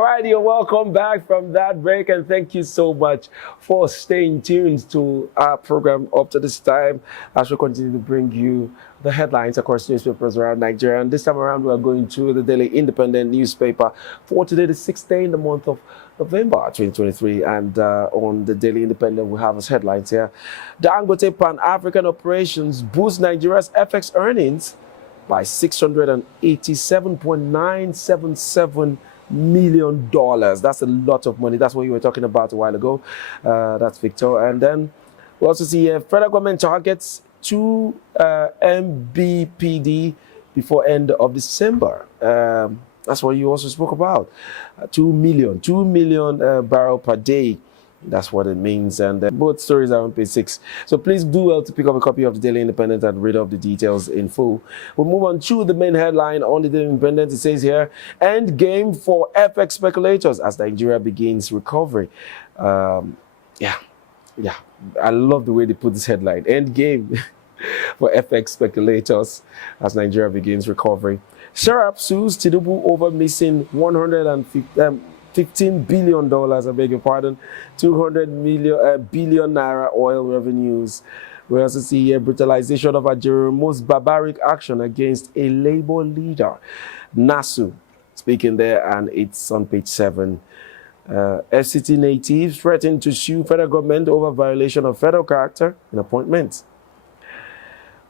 All right, you're welcome back from that break, and thank you so much for staying tuned to our program up to this time as we continue to bring you the headlines across newspapers around Nigeria. And this time around, we are going to the Daily Independent newspaper for today, the 6th day in the month of November 2023. And on the Daily Independent, we have as headlines here: Dangote Pan-African operations boost Nigeria's FX earnings by $687.977 million. That's a lot of money. That's what you were talking about a while ago. That's Victor. And then we also see federal government targets 2 MBPD before end of December. That's what you also spoke about. 2 million barrel per day. That's what it means. And both stories are on page 6. So please do well to pick up a copy of the Daily Independent and read off the details in full. We'll move on to the main headline on the Daily Independent. It says here, end game for FX speculators as Nigeria begins recovery. Yeah. I love the way they put this headline. End game for FX speculators as Nigeria begins recovery. Sharp sues Tinubu over missing $15 billion, I beg your pardon, 200 billion naira oil revenues. We also see here brutalization of Algeria, most barbaric action against a labor leader. Nasu speaking there, and it's on page 7. FCT natives threaten to sue federal government over violation of federal character in appointments.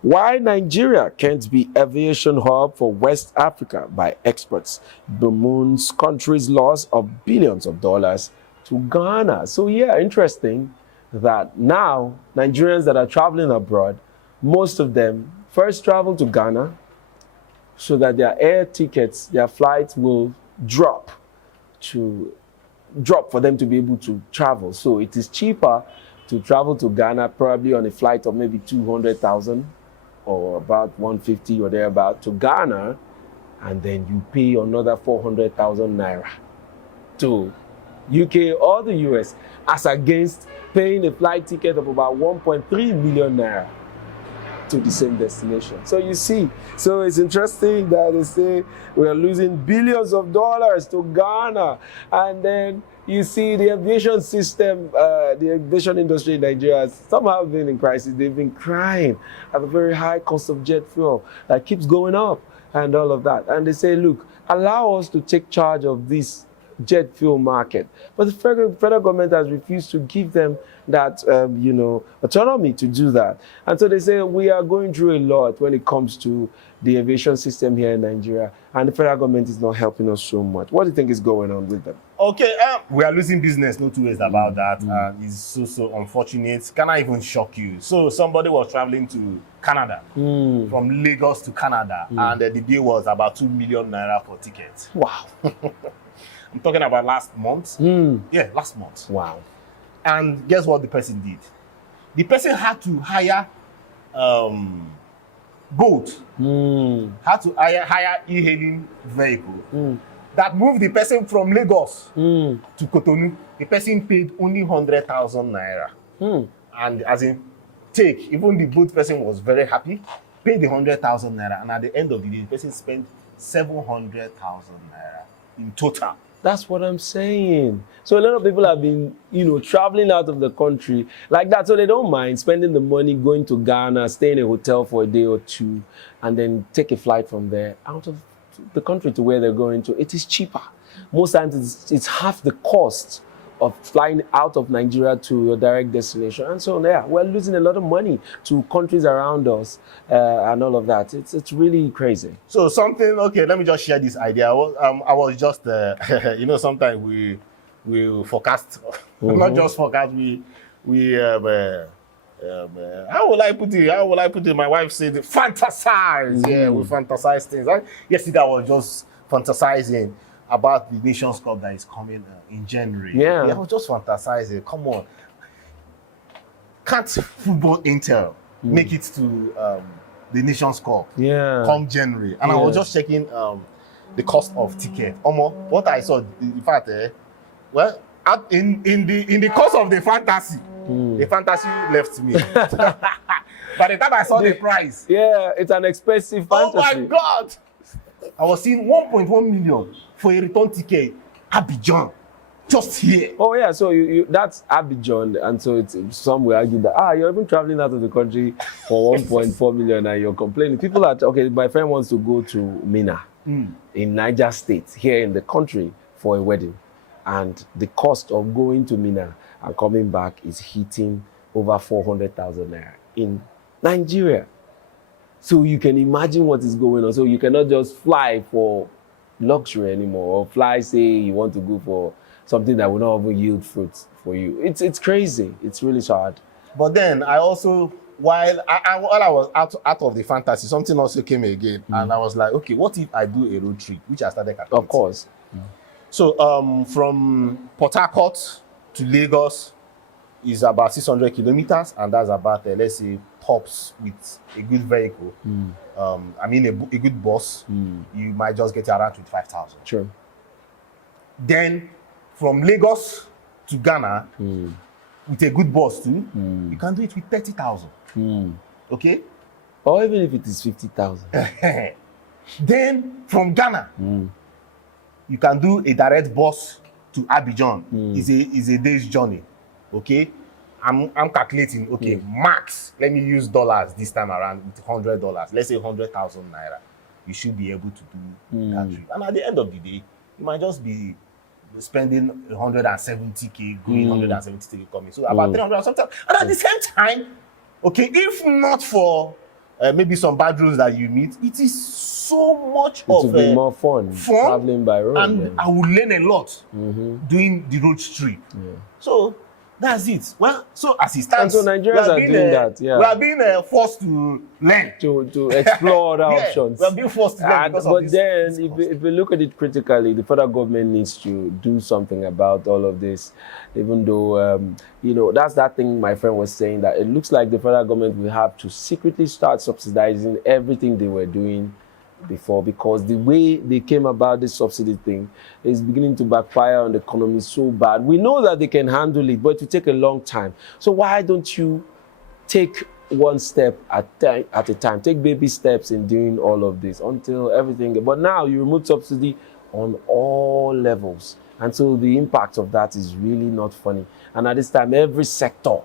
Why Nigeria can't be aviation hub for West Africa by experts bemoans country's loss of billions of dollars to Ghana. So yeah, interesting that now Nigerians that are traveling abroad, most of them first travel to Ghana so that their air tickets, their flights will drop for them to be able to travel. So it is cheaper to travel to Ghana probably on a flight of maybe 200,000 or about 150 or thereabout to Ghana, and then you pay another 400,000 naira to UK or the US, as against paying a flight ticket of about 1.3 million naira to the same destination. So you see, so it's interesting that they say we are losing billions of dollars to Ghana, and then you see the aviation system, the aviation industry in Nigeria has somehow been in crisis. They've been crying at the very high cost of jet fuel that keeps going up and all of that. And they say, look, allow us to take charge of this jet fuel market. But the federal government has refused to give them that, autonomy to do that. And so they say we are going through a lot when it comes to the aviation system here in Nigeria, and the federal government is not helping us so much. What do you think is going on with them? Okay, we are losing business, no two ways about that. It's so unfortunate. Can I even shock you? So somebody was traveling to Canada, from Lagos to Canada, and the bill was about 2 million naira for tickets. Wow. I'm talking about last month. Yeah, last month. Wow. And guess what the person did? The person had to hire boat, had to hire e-hailing vehicle that moved the person from Lagos to Cotonou. The person paid only 100,000 naira. And as in, even the boat person was very happy, paid the 100,000 naira, and at the end of the day, the person spent 700,000 naira in total. That's what I'm saying. So a lot of people have been, traveling out of the country like that. So they don't mind spending the money, going to Ghana, staying in a hotel for a day or two, and then take a flight from there out of the country to where they're going to. It is cheaper. Most times it's half the cost of flying out of Nigeria to your direct destination. And so, yeah, we're losing a lot of money to countries around us and all of that. It's really crazy. So okay, let me just share this idea. I was just, sometimes we forecast, not just forecast, how will I put it? My wife said, fantasize. Yeah, we fantasize things. Yesterday I was just fantasizing about the Nations Cup that is coming in January. Yeah. I was just fantasizing. Come on. Can't Football Intel make it to the Nations Cup come January? And I was just checking the cost of ticket. What I saw, in fact, in the course of the fantasy left me. By the time I saw the price. Yeah, it's an expensive fantasy. Oh my God! I was seeing 1.1 million for a return ticket Abidjan, just here. Oh yeah, so that's Abidjan, and so it's some will argue that you're even traveling out of the country for 1.4 million and you're complaining. People are okay. My friend wants to go to Mina in Niger State here in the country for a wedding, and the cost of going to Mina and coming back is hitting over 400,000 naira in Nigeria. So you can imagine what is going on. So you cannot just fly for luxury anymore, or fly, say you want to go for something that will not even yield fruits for you. It's crazy. It's really sad. But then I also, while I was out of the fantasy, something also came again, and I was like, okay, what if I do a road trip, which I started calculating. Of course. So from Port Harcourt to Lagos is about 600 kilometers, and that's about let's say tops with a good vehicle. I mean a good bus, you might just get around 25,000. Sure. Then from Lagos to Ghana with a good bus too, you can do it with 30,000. Okay? Or even if it is 50,000. Then from Ghana, you can do a direct bus to Abidjan. It's a day's journey. Okay? I'm calculating, okay, max, let me use dollars this time around with $100. Let's say 100,000 naira. You should be able to do that trip. And at the end of the day, you might just be spending 170K going, 170K coming. So about 300 or something. And at the same time, okay, if not for maybe some bad roads that you meet, it is so much it will be more fun traveling by road. And I will learn a lot doing the road trip. So that's it. Well, so as it stands, and so Nigerians are doing that. Yeah, we are being forced to learn to explore other options. We are being forced to learn. But then, if we look at it critically, the federal government needs to do something about all of this. Even though that's that thing my friend was saying, that it looks like the federal government will have to secretly start subsidizing everything they were doing before, because the way they came about this subsidy thing is beginning to backfire on the economy so bad. We know that they can handle it, but it will take a long time. So why don't you take one step at a time, take baby steps in doing all of this until everything. But now you remove subsidy on all levels, and so the impact of that is really not funny. And at this time, every sector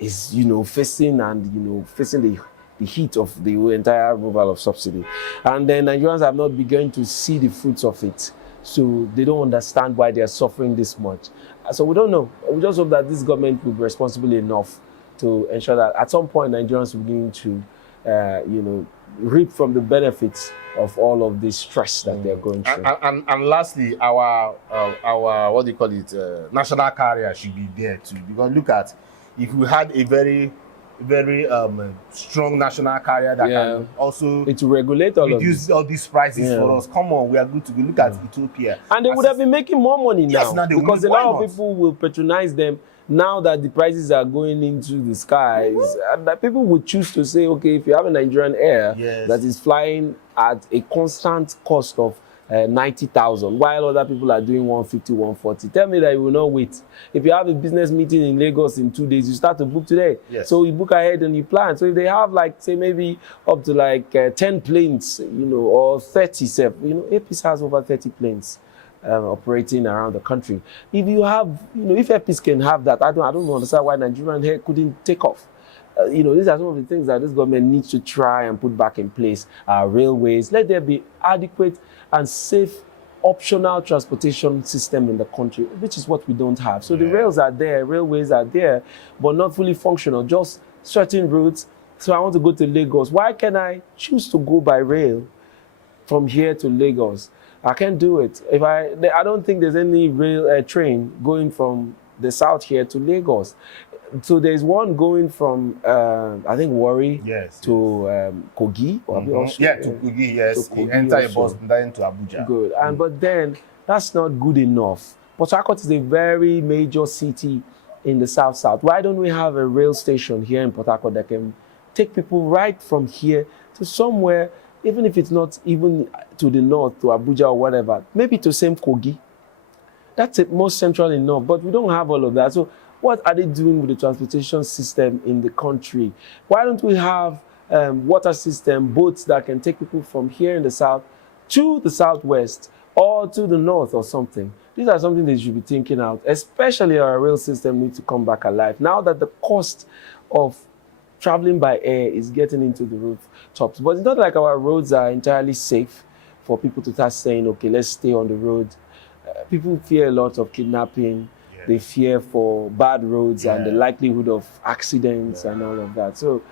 is facing the heat of the entire removal of subsidy. And then Nigerians have not begun to see the fruits of it. So they don't understand why they are suffering this much. So we don't know. We just hope that this government will be responsible enough to ensure that at some point Nigerians will begin to, reap from the benefits of all of this stress that they're going through. And lastly, our what do you call it, national carrier should be there too. Because look at, if we had a very strong national carrier that can also regulate reduce all these prices for us. Come on, we are good to go. Look at Ethiopia. And they would have been making more money now. Yes, now because a lot of people will patronize them now that the prices are going into the skies. And that people would choose to say, okay, if you have a Nigerian air that is flying at a constant cost of 90,000, while other people are doing 150, 140. Tell me that you will not wait. If you have a business meeting in Lagos in 2 days, you start to book today. Yes. So you book ahead and you plan. So if they have say maybe up to 10 planes, or 30, APIS has over 30 planes operating around the country. If you have, if APIS can have that, I don't understand why Nigerian air couldn't take off. These are some of the things that this government needs to try and put back in place. Railways, let there be adequate and safe optional transportation system in the country, which is what we don't have. So the rails are there, railways are there, but not fully functional, just certain routes. So I want to go to Lagos. Why can I choose to go by rail from here to Lagos? I can't do it. I don't think there's any rail train going from the south here to Lagos. So there's one going from I think Warri to Kogi. To Kogi, yes. You enter a bus then to Abuja. Good. But then that's not good enough. Port Harcourt is a very major city in the south. Why don't we have a rail station here in Port Harcourt that can take people right from here to somewhere, even if it's not even to the north, to Abuja or whatever, maybe to same Kogi. That's it, most central enough, but we don't have all of that. So what are they doing with the transportation system in the country? Why don't we have water system, boats that can take people from here in the south to the southwest, or to the north or something. These are something they should be thinking out, especially our rail system needs to come back alive. Now that the cost of traveling by air is getting into the rooftops. But it's not like our roads are entirely safe for people to start saying, okay, let's stay on the road. People fear a lot of kidnapping. Yeah. They fear for bad roads and the likelihood of accidents and all of that. So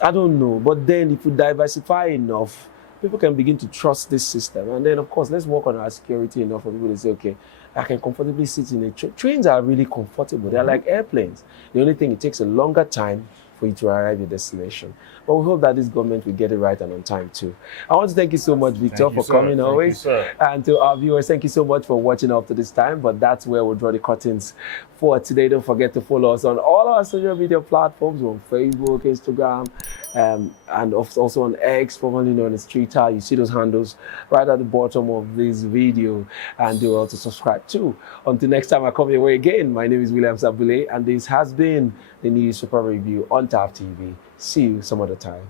I don't know. But then if you diversify enough, people can begin to trust this system. And then, of course, let's work on our security enough for people to say, okay, I can comfortably sit in a train. Trains are really comfortable. They're like airplanes. The only thing, it takes a longer time for you to arrive at your destination. But we hope that this government will get it right and on time too. I want to thank you so much, Victor, for coming always. And to our viewers, thank you so much for watching up to this time. But that's where we'll draw the curtains for today. Don't forget to follow us on all our social media platforms. We're on Facebook, Instagram, and also on X, formerly known as Twitter. You see those handles right at the bottom of this video, and do also subscribe too. Until next time I come your way again, my name is William Sabule, and this has been the News Super Review on TAF TV. See you some other time.